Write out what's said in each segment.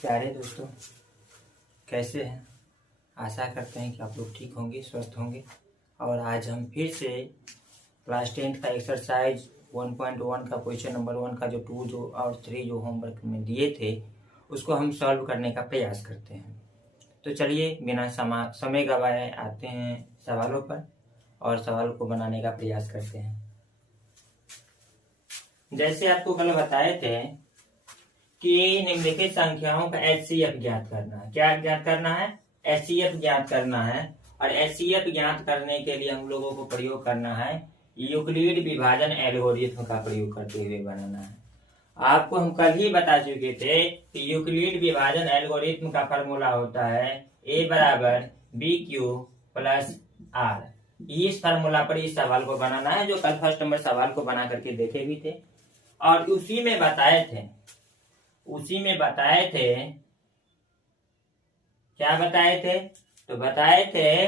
प्यारे दोस्तों, कैसे हैं? आशा करते हैं कि आप लोग ठीक होंगे, स्वस्थ होंगे। और आज हम फिर से क्लास 10 का एक्सरसाइज 1.1 का क्वेश्चन नंबर 1 का जो 2 जो और 3 जो होमवर्क में दिए थे उसको हम सॉल्व करने का प्रयास करते हैं। तो चलिए बिना समय गवाए आते हैं सवालों पर और सवाल को बनाने का प्रयास करते हैं। जैसे आपको कल बताए थे कि निम्नलिखित संख्याओं का एचसीएफ ज्ञात करना है। क्या ज्ञात करना है? एचसीएफ ज्ञात करना है। और एचसीएफ ज्ञात करने के लिए हम लोगों को प्रयोग करना है यूक्लिड विभाजन एल्गोरिथम का प्रयोग करते हुए बनाना है। आपको हम कल ही बता चुके थे कि यूक्लिड विभाजन एल्गोरिथम का फॉर्मूला होता है ए बराबर बी क्यू प्लस आर। इस फॉर्मूला पर इस सवाल को बनाना है, जो कल फर्स्ट नंबर सवाल को बना करके देखे भी थे। और उसी में बताए थे क्या बताए थे? तो बताए थे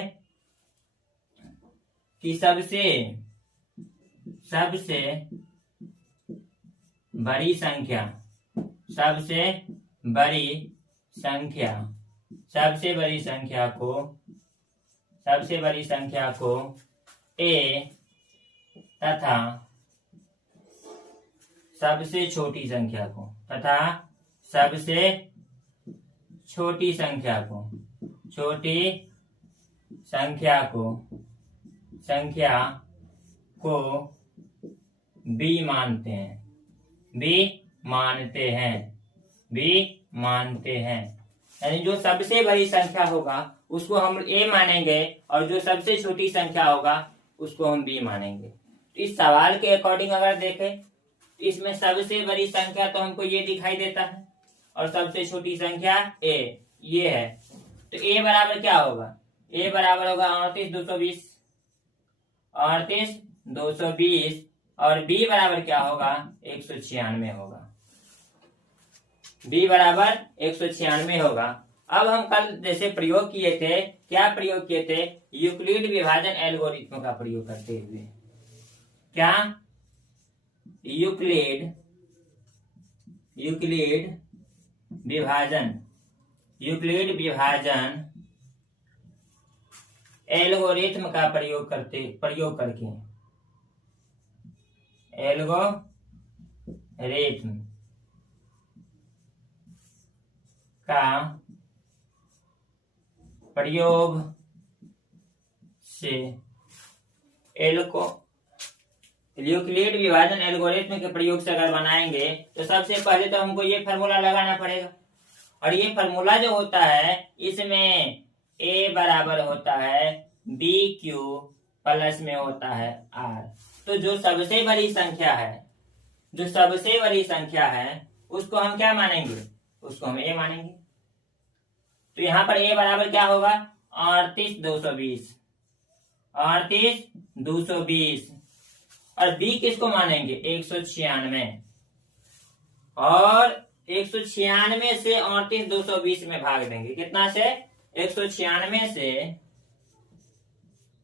कि सबसे बड़ी संख्या को ए तथा सबसे छोटी संख्या को बी मानते हैं। यानी जो सबसे बड़ी संख्या होगा उसको हम ए मानेंगे और जो सबसे छोटी संख्या होगा उसको हम बी मानेंगे। इस सवाल के अकॉर्डिंग अगर देखें, इसमें सबसे बड़ी संख्या तो हमको ये दिखाई देता है और सबसे छोटी संख्या ए ये है। तो ए बराबर क्या होगा? ए बराबर होगा 38,220 और बी बराबर क्या होगा? 196 होगा। बी बराबर 196 होगा। अब हम कल जैसे प्रयोग किए थे, क्या प्रयोग किए थे? यूक्लिड विभाजन एल्गोरिथम का प्रयोग करते हुए। क्या? यूक्लिड विभाजन एल्गोरिथम का प्रयोग करके एल्गोरिथम का प्रयोग से यूक्लिड विभाजन एल्गोरिथम के प्रयोग से अगर बनाएंगे तो सबसे पहले तो हमको ये फार्मूला लगाना पड़ेगा। और ये फार्मूला जो होता है इसमें ए बराबर होता है बी क्यू प्लस में होता है आर। तो जो सबसे बड़ी संख्या है उसको हम क्या मानेंगे? उसको हम ए मानेंगे। तो यहाँ पर ए बराबर क्या होगा? 38,220 और बी किसको मानेंगे? 196 और 196 से 38,220 में भाग देंगे। कितना से? 196 से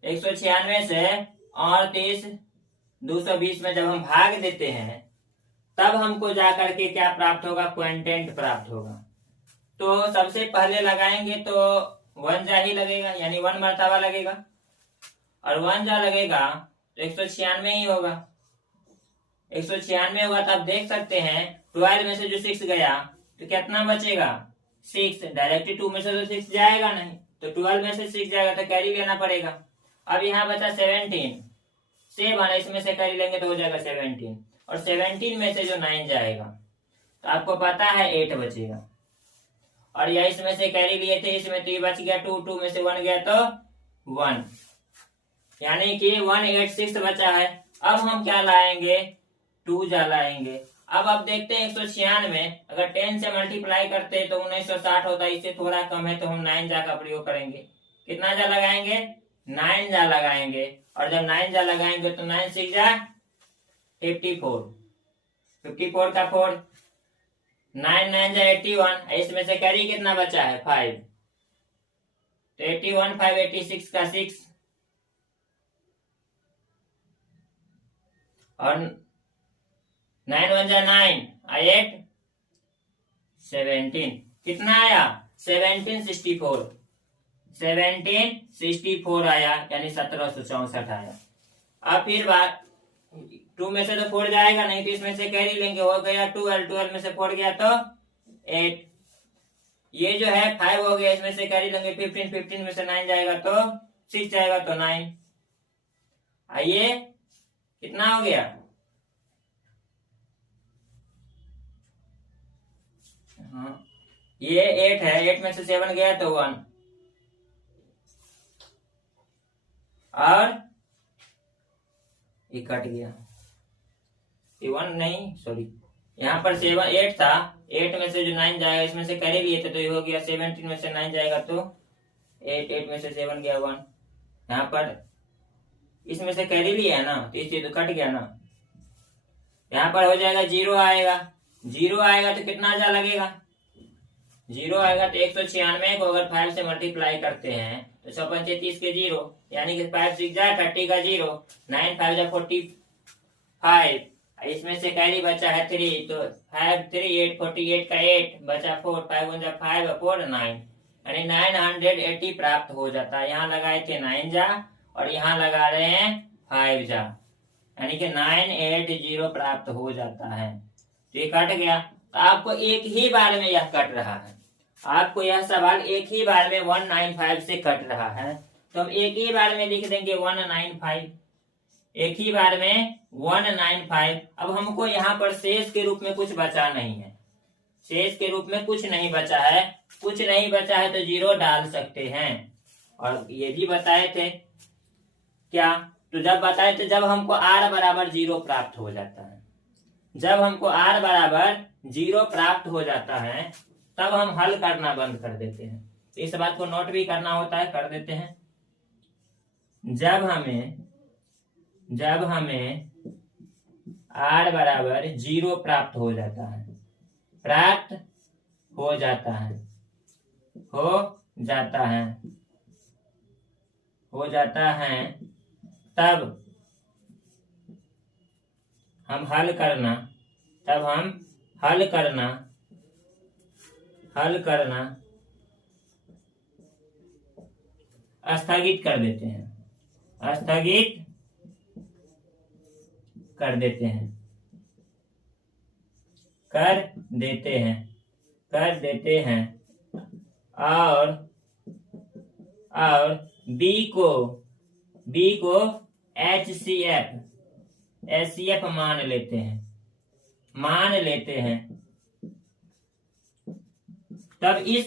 38,220 में जब हम भाग देते हैं तब हमको जाकर के क्या प्राप्त होगा? क्वांटेंट प्राप्त होगा। तो सबसे पहले लगाएंगे तो 1 जा ही लगेगा, यानी 1 मर्तबा लगेगा और 1 जा लगेगा तो 196 ही होगा। 196 होगा तो आप देख सकते हैं 12 में से जो 6 गया तो कितना बचेगा? 6। डायरेक्टली 2 में से तो 6 जाएगा नहीं, तो 12 में से 6 जाएगा तो कैरी लेना पड़ेगा। अब यहाँ बचा 17 इसमें से कैरी लेंगे तो हो जाएगा 17 और 17 में से जो 9 जाएगा तो आपको पता है 8 बचेगा। और यह इसमें से कैरी लिए थे, इसमें तो ये बच गया 2 में से 1 गया तो 1, यानी कि 186 बचा है। अब हम क्या लाएंगे? 2 जा लाएंगे। अब आप देखते हैं 196 अगर 10 से मल्टीप्लाई करते हैं तो 1960 होता है, इससे थोड़ा कम है तो हम 9 जा का प्रयोग करेंगे। कितना जा लगाएंगे? 9 जा लगाएंगे। और जब 9 जा लगाएंगे तो 9 6 जा 54 का 4, 9 9 जा 81। इसमें से कैरी कितना बचा है? 5। तो 81 5 86 का 6 और 9 1 जा 9 8 17। कितना आया 1764 आया, यानी 1764 आया। अब फिर बात 2 में से तो 4 जाएगा नहीं, तो इसमें से कैरी लेंगे, हो गया 12 में से 4 गया तो 8, ये जो है 5 हो गया, इसमें से कैरी लेंगे 15 में से 9 जाएगा तो 6 जाएगा तो 9। आइए कितना हो गया, हाँ ये 8 है, 8 में से 7 गया तो 1, और ये कट गया, ये 1 नहीं सॉरी, यहाँ पर 8 था, 8 में से जो 9 जाएगा, इसमें से कैरी लिए थे तो ये हो गया 17 में से 9 जाएगा तो 8 में से 7 गया 1, यहाँ पर इसमें से कैरी लिया है ना, तो इससे तो कट गया ना, यहाँ पर हो जाएगा 0 आएगा, 0 आएगा तो कितना जा लगेगा, 0 आएगा तो 196 को अगर 5 से मल्टीप्लाई करते हैं तो 635 के 0, यानी कि 5 6 जा 30 का 0, 9 5 जा 45, इसमें से कैरी बचा है 3, तो 5 3 8 48 का 8 बचा 4, 5 1 जा 5 4 9, यानी 980 प्राप्त हो जाता है। यहाँ लगाए थे 9 जा और यहाँ लगा रहे हैं 5 जा, यानी कि 980 प्राप्त हो जाता है। तो ये कट गया, तो आपको एक ही बार में यह कट रहा है, आपको यह सवाल एक ही बार में 195 से कट रहा है, तो हम एक ही बार में लिख देंगे 195, एक ही बार में 195। अब हमको यहाँ पर शेष के रूप में कुछ बचा नहीं है, शेष के रूप में कुछ नहीं बचा है, कुछ नहीं बचा है तो 0 डाल सकते हैं। और ये भी बताए थे क्या, तो जब बताए थे जब हमको r बराबर 0 प्राप्त हो जाता है, जब हमको r बराबर 0 प्राप्त हो जाता है तब हम हल करना बंद कर देते हैं। इस बात को नोट भी करना होता है, कर देते हैं। जब हमें r बराबर 0 प्राप्त हो जाता है, प्राप्त हो जाता है, हो जाता है, तब हम हल करना स्थगित कर देते हैं, कर देते हैं और b को HCF मान लेते हैं। तब इस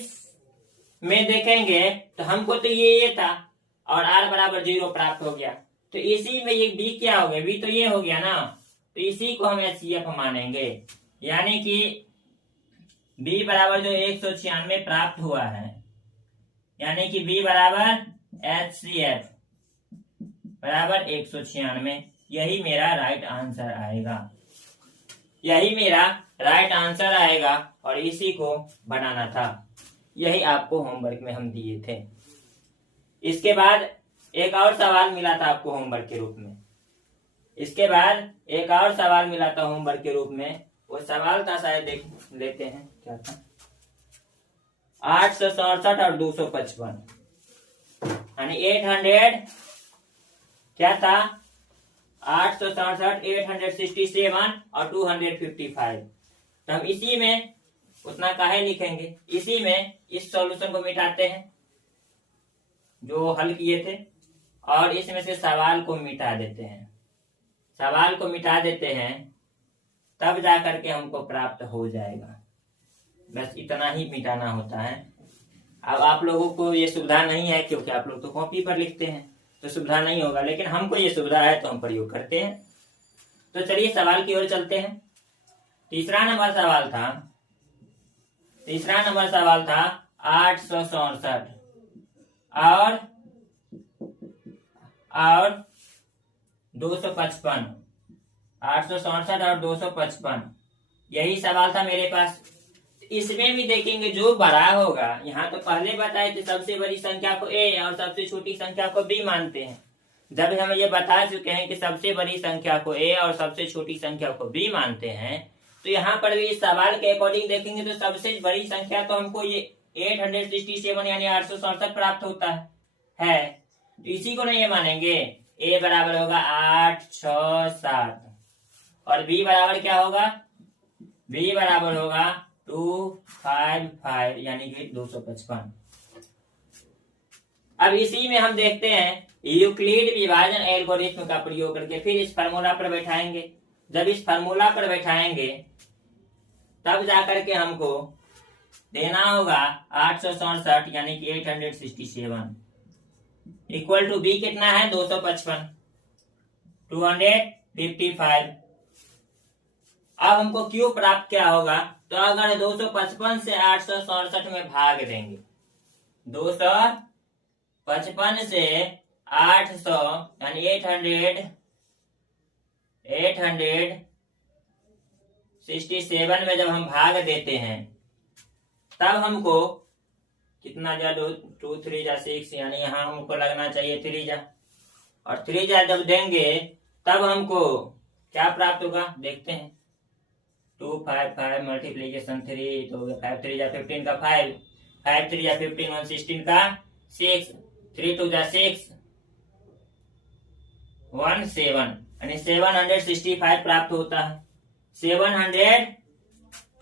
में देखेंगे तो हमको तो ये था और r बराबर 0 प्राप्त हो गया, तो इसी में ये b क्या हो गया, b तो ये हो गया ना, तो इसी को हम HCF मानेंगे, यानी कि b बराबर जो 196 प्राप्त हुआ है, यानी कि b बराबर HCF बराबर 196, यही मेरा राइट आंसर आएगा, और इसी को बनाना था, यही आपको होमवर्क में हम दिए थे। इसके बाद एक और सवाल मिला था आपको होमवर्क के रूप में, वो सवाल था, शायद देख लेते हैं क्या था, 867 और 255, यानी 800 क्या था, 867 867 और 255। तो हम इसी में उतना काहे लिखेंगे, इसी में इस सॉल्यूशन को मिटाते हैं जो हल किए थे, और इसमें से सवाल को मिटा देते हैं, तब जा करके हमको प्राप्त हो जाएगा। बस इतना ही मिटाना होता है। अब आप लोगों को ये सुविधा नहीं है क्योंकि आप लोग तो कॉपी पर लिखते हैं, तो सुविधा नहीं होगा, लेकिन हमको ये सुविधा है तो हम प्रयोग करते हैं। तो चलिए सवाल की ओर चलते हैं। तीसरा नंबर सवाल था 867 और 255, 867 और 255, यही सवाल था मेरे पास। इसमें भी देखेंगे जो बड़ा होगा, यहाँ तो पहले बताए थे सबसे बड़ी संख्या को a और सबसे छोटी संख्या को b मानते हैं। जब हम ये बता चुके हैं कि सबसे बड़ी संख्या को a और सबसे छोटी संख्या को b मानते हैं, तो यहाँ पर भी इस सवाल के अकॉर्डिंग देखेंगे तो सबसे बड़ी संख्या तो हमको ये 867 यानी 867 प्राप्त होता है। तो इसी को नहीं ये मानेंगे, ए बराबर होगा 8 6 7 और बी बराबर क्या होगा, बी बराबर होगा 255 यानी कि 255। अब इसी में हम देखते हैं यूक्लिड विभाजन एल्गोरिथ्म का प्रयोग करके फिर इस फार्मूला पर बैठाएंगे। जब इस फार्मूला पर बैठाएंगे तब जाकर के हमको देना होगा 867 यानी कि 867 इक्वल टू बी कितना है 255 255। अब हमको क्यू प्राप्त क्या होगा, तो अगर 255 से 867 में भाग देंगे, 255 से 800 यानी 867 में जब हम भाग देते हैं तब हमको कितना जा 2 3 जा 6 यानी यहाँ हमको लगना चाहिए 3 जा, और 3 जा जब देंगे तब हमको क्या प्राप्त होगा देखते हैं। 255 मल्टीप्लीकेशन 3 तो 5 3 जा 15 का 5 5 3 जा 15 1 16 का 6 3 2 जा 6 1 7 यानी 765 प्राप्त होता है।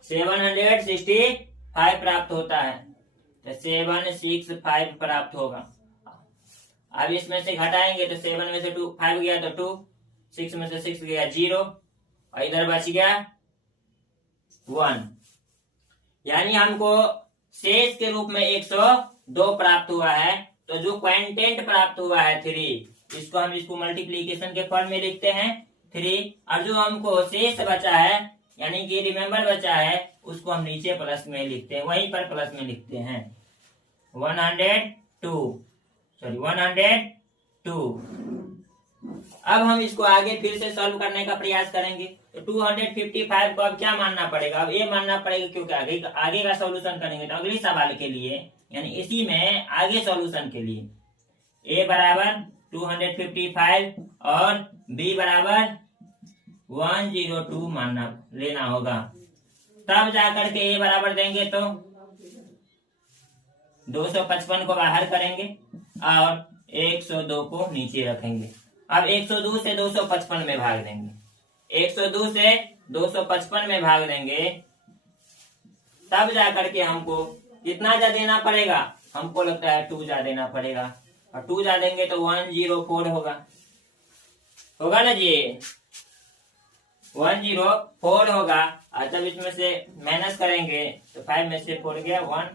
765 प्राप्त होता है, तो 765 प्राप्त होगा। अब इसमें से घटाएंगे तो 7 में से 2 5 गया तो 2, 6 में से 6 गया 0 और इधर बच गया 1, यानी हमको शेष के रूप में 102 प्राप्त हुआ है। तो जो क्वांटेंट प्राप्त हुआ है 3, इसको मल्टीप्लीकेशन के फॉर्म में लिखते हैं 3, और जो हमको शेष बचा है यानी कि रिमेम्बर बचा है उसको हम नीचे प्लस में लिखते हैं, वहीं पर प्लस में लिखते हैं 102। अब हम इसको आगे फिर से सॉल्व करने का प्रयास करेंगे। तो 255 को अब क्या मानना पड़ेगा, अब ये मानना पड़ेगा क्योंकि आगे का सॉल्यूशन करेंगे तो अगले सवाल के लिए यानी इसी में आगे सॉल्यूशन के लिए ए बराबर 255 और बी बराबर 102 लेना होगा। तब जाकर के ए बराबर देंगे तो 255 को बाहर करेंगे और 102 को नीचे रखेंगे। अब 102 से 255 में भाग देंगे, 102 से 255 में भाग देंगे, तब जाकर के हमको कितना जा देना पड़ेगा, हमको लगता है 2 जा देना पड़ेगा, और 2 जा देंगे तो 104 होगा ना जी, 104 होगा। और जब इसमें से माइनस करेंगे तो 5 में से 4 गया 1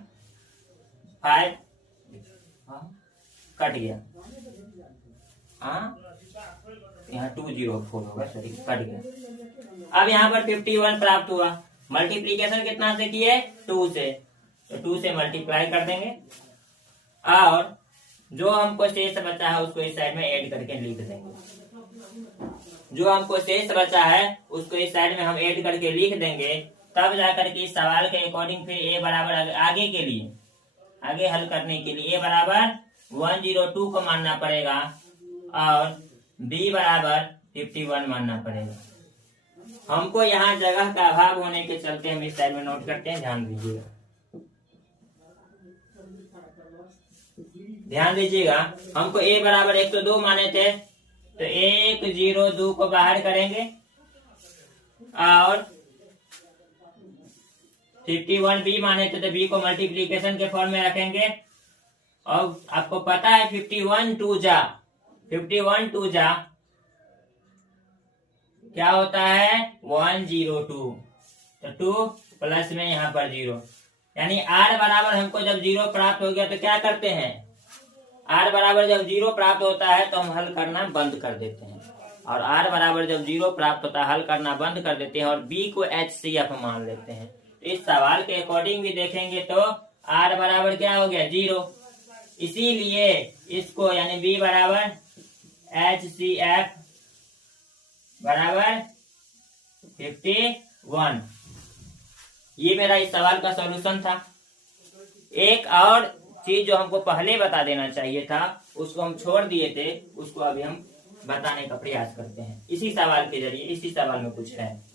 5 कट गया, हाँ यहाँ 204 होगा, सॉरी कट गया। अब यहाँ पर 51 प्राप्त हुआ, मल्टीप्लीकेशन कितना से किए 2 से, तो 2 से मल्टीप्लाई कर देंगे और जो हमको शेष बचा है उसको इस साइड में ऐड करके लिख देंगे। जो हमको शेष बचा है उसको इस साइड में हम ऐड करके लिख देंगे। तब जाकर के इस सवाल के अकॉर्डिंग फिर ए बराबर आगे के लिए आगे हल करने के लिए ए बराबर 102 को मानना पड़ेगा और बी बराबर 51 मानना पड़ेगा। हमको यहाँ जगह का अभाव होने के चलते हम इस साइड में नोट करते हैं, ध्यान दीजिएगा। हमको ए बराबर 102 माने थे तो 102 को बाहर करेंगे और 51 बी माने थे तो बी को मल्टीप्लीकेशन के फॉर्म में रखेंगे। और आपको पता है 51 2 जा क्या होता है 102, तो 2 प्लस में यहाँ पर 0, यानी r बराबर हमको जब 0 प्राप्त हो गया तो क्या करते हैं, r बराबर जब 0 प्राप्त होता है तो हम हल करना बंद कर देते हैं, और r बराबर जब 0 प्राप्त होता है हल करना बंद कर देते हैं और b को HCF मान लेते हैं। तो इस सवाल के अकॉर्डिंग भी देखेंगे तो r बराबर क्या हो गया 0, इसीलिए इसको यानी b बराबर HCF बराबर 51। ये मेरा इस सवाल का सॉल्यूशन था। एक और चीज जो हमको पहले बता देना चाहिए था उसको हम छोड़ दिए थे, उसको अभी हम बताने का प्रयास करते हैं इसी सवाल के जरिए। इसी सवाल में कुछ है।